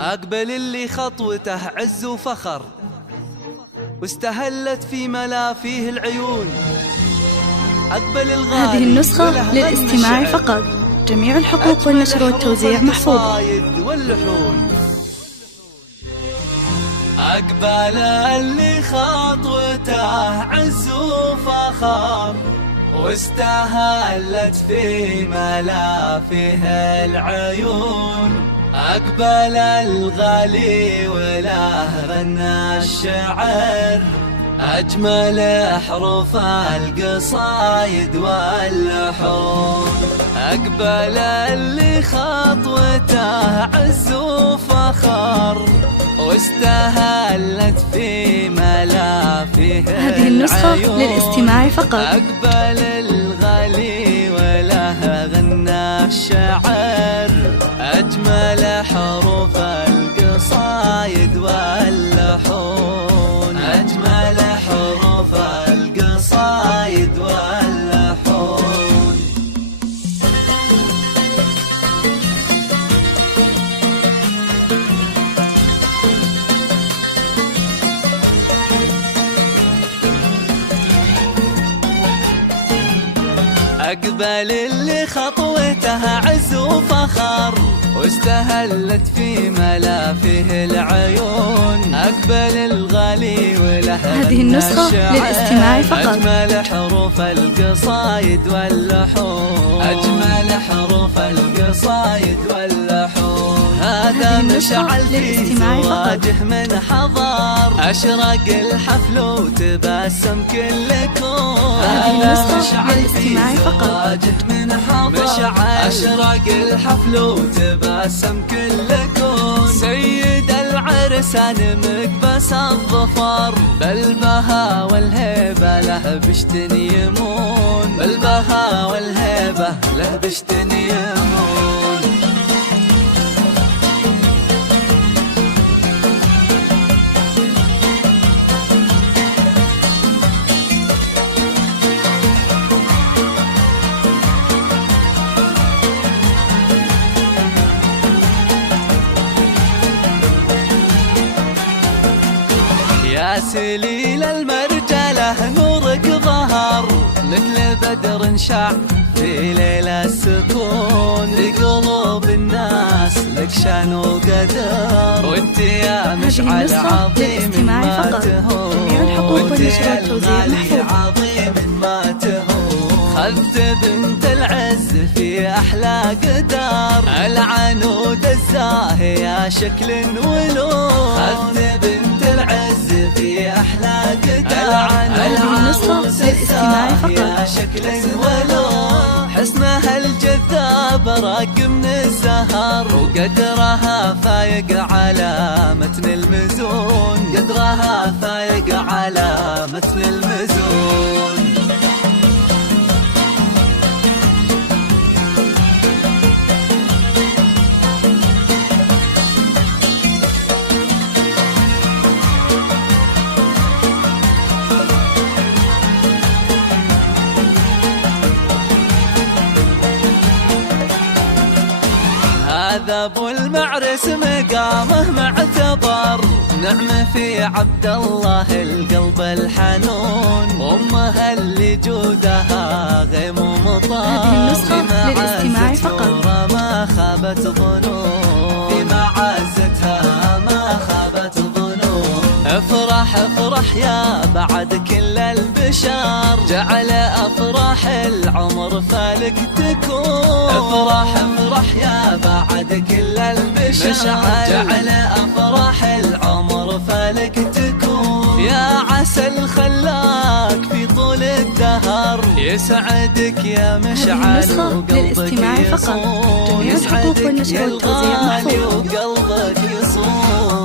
أقبل اللي خطوته عز وفخر، واستهلت في ملافيه العيون. أقبل الغالي هذه النسخة للاستماع فقط، جميع الحقوق والنشر والتوزيع محفوظة. واللحون. أقبل اللي خطوته عز وفخر، واستهلت في ملافيه العيون. أقبل الغالي وله غنى الشعر، أجمل حروف القصايد واللحون. أقبل اللي خطوته عز وفخر، واستهلت في ملافيه هذه النسخة للاستماع فقط. أقبل الغالي وله غنى الشعر، أجمل حروف القصايد واللحون. أجمل حروف القصايد واللحون. أقبل اللي خطوته عز وفخر، واستهلت في ملافيه العيون. أقبل الغالي وله هذه النسخة للاستماع فقط. أجمل حروف القصايد واللحون. أجمل حروف القصايد واللحون. هذا مشعل في زواجه من حضر، أشرق الحفل وتبسم كل كون. هذه النسخة للاستماع فقط. من حضر أشرق الحفل وتبسم كل كون. سيد العرسان مقبس الظفر، بالبها والهيبة له بشتن يمون. بالبها والهيبة له بشتن يمون. يا سليل المرجلة نورك ظهر، مثل بدر شع في ليل السكون. لقلوب الناس لك شان وقدر، وانت يا مشعل عظيم ما تهون. وانت يا الغالي عظيم ما تهون. خذت بنت العز في أحلى قدر، العنود الزاهي يا شكل ولون. خذت بنت العز في أحلى قدر، العنود الزاهي يا شكل ولون. حسنها الجذاب راق من الزهر، وقدرها فايق على متن المزون. قدرها فايق على متن المزون. هذا ابو المعرس مقامه معتبر، نعمه في عبد الله القلب الحنون. امها اللي جودها غيم ومطر، هذه النسخة للاستماع فقط. ما خابت ظنون، في معزتها ما خابت ظنون. افرح افرح يا بعد كل البشر، جعل افراح العمر فالك تكون. افرح افرح يا بعد كل البشر، جعل افراح العمر فالك تكون. يا عسى الخلاك في طول الدهر، يسعدك يا مشعل وقلبك يصون. جميع الحقوق والنشر والتوزيع محفوظة. وقلبك يصون.